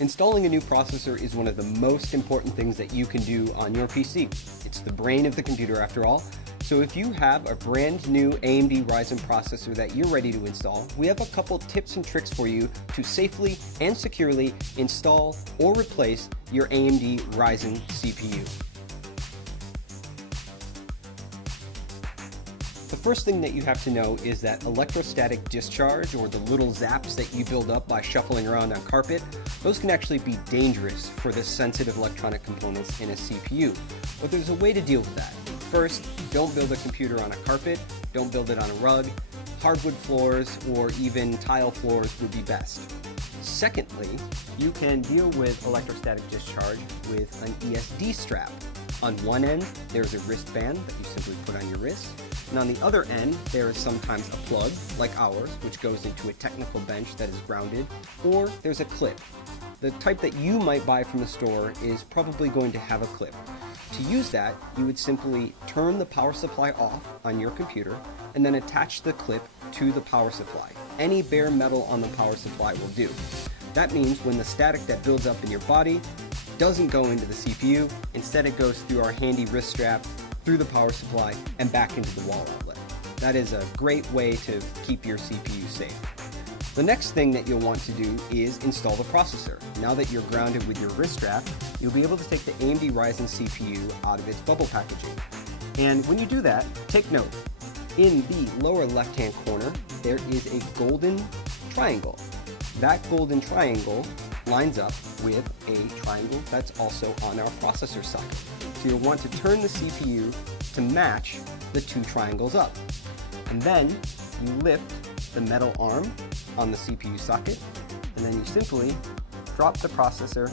Installing a new processor is one of the most important things that you can do on your PC. It's the brain of the computer after all. So if you have a brand new AMD Ryzen processor that you're ready to install, we have a couple tips and tricks for you to safely and securely install or replace your AMD Ryzen CPU. The first thing that you have to know is that electrostatic discharge, or the little zaps that you build up by shuffling around on carpet, those can actually be dangerous for the sensitive electronic components in a CPU. But there's a way to deal with that. First, don't build a computer on a carpet, don't build it on a rug. Hardwood floors or even tile floors would be best. Secondly, you can deal with electrostatic discharge with an ESD strap. On one end, there's a wristband that you simply put on your wrist. And on the other end, there is sometimes a plug, like ours, which goes into a technical bench that is grounded, or there's a clip. The type that you might buy from the store is probably going to have a clip. To use that, you would simply turn the power supply off on your computer and then attach the clip to the power supply. Any bare metal on the power supply will do. That means when the static that builds up in your body doesn't go into the CPU, instead it goes through our handy wrist strap, through the power supply, and back into the wall outlet. That is a great way to keep your CPU safe. The next thing that you'll want to do is install the processor. Now that you're grounded with your wrist strap, you'll be able to take the AMD Ryzen CPU out of its bubble packaging. And when you do that, take note. In the lower left-hand corner, there is a golden triangle. That golden triangle lines up with a triangle that's also on our processor socket. So you'll want to turn the CPU to match the two triangles up. And then you lift the metal arm on the CPU socket, and then you simply drop the processor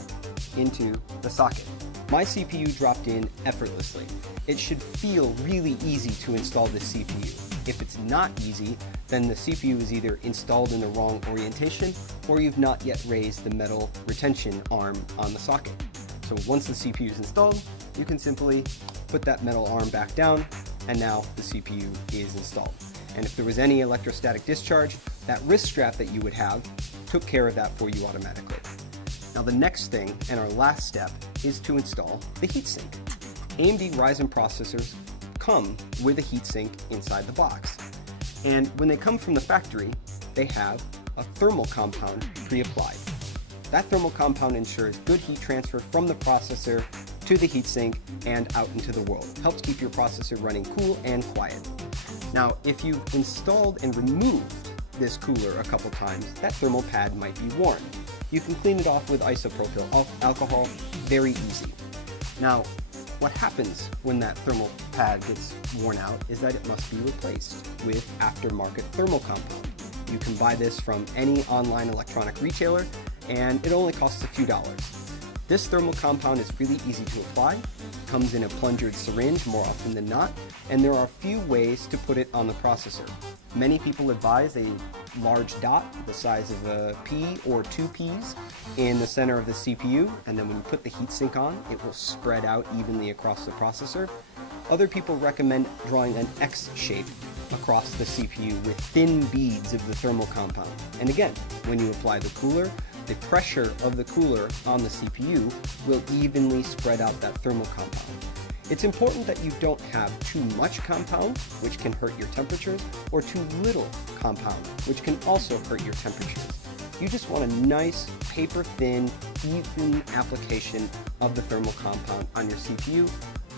into the socket. My CPU dropped in effortlessly. It should feel really easy to install this CPU. If it's not easy, then the CPU is either installed in the wrong orientation or you've not yet raised the metal retention arm on the socket. So once the CPU is installed, you can simply put that metal arm back down, and now the CPU is installed. And if there was any electrostatic discharge, that wrist strap that you would have took care of that for you automatically. Now the next thing, and our last step, is to install the heatsink. AMD Ryzen processors come with a heatsink inside the box. And when they come from the factory, they have a thermal compound pre-applied. That thermal compound ensures good heat transfer from the processor to the heatsink and out into the world. It helps keep your processor running cool and quiet. Now, if you've installed and removed this cooler a couple times, that thermal pad might be worn. You can clean it off with isopropyl alcohol, very easy. Now, what happens when that thermal pad gets worn out is that it must be replaced with aftermarket thermal compound. You can buy this from any online electronic retailer, and it only costs a few dollars. This thermal compound is really easy to apply, comes in a plungered syringe more often than not, and there are a few ways to put it on the processor. Many people advise a large dot the size of a pea or two peas in the center of the CPU, and then when you put the heatsink on, it will spread out evenly across the processor. Other people recommend drawing an X shape across the CPU with thin beads of the thermal compound. And again, when you apply the cooler, the pressure of the cooler on the CPU will evenly spread out that thermal compound. It's important that you don't have too much compound, which can hurt your temperatures, or too little compound, which can also hurt your temperatures. You just want a nice, paper-thin, even application of the thermal compound on your CPU,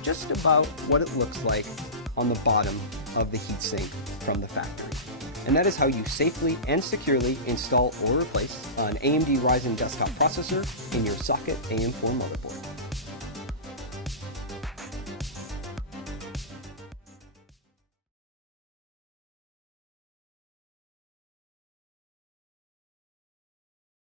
just about what it looks like on the bottom of the heatsink from the factory. And that is how you safely and securely install or replace an AMD Ryzen desktop processor in your socket AM4 motherboard.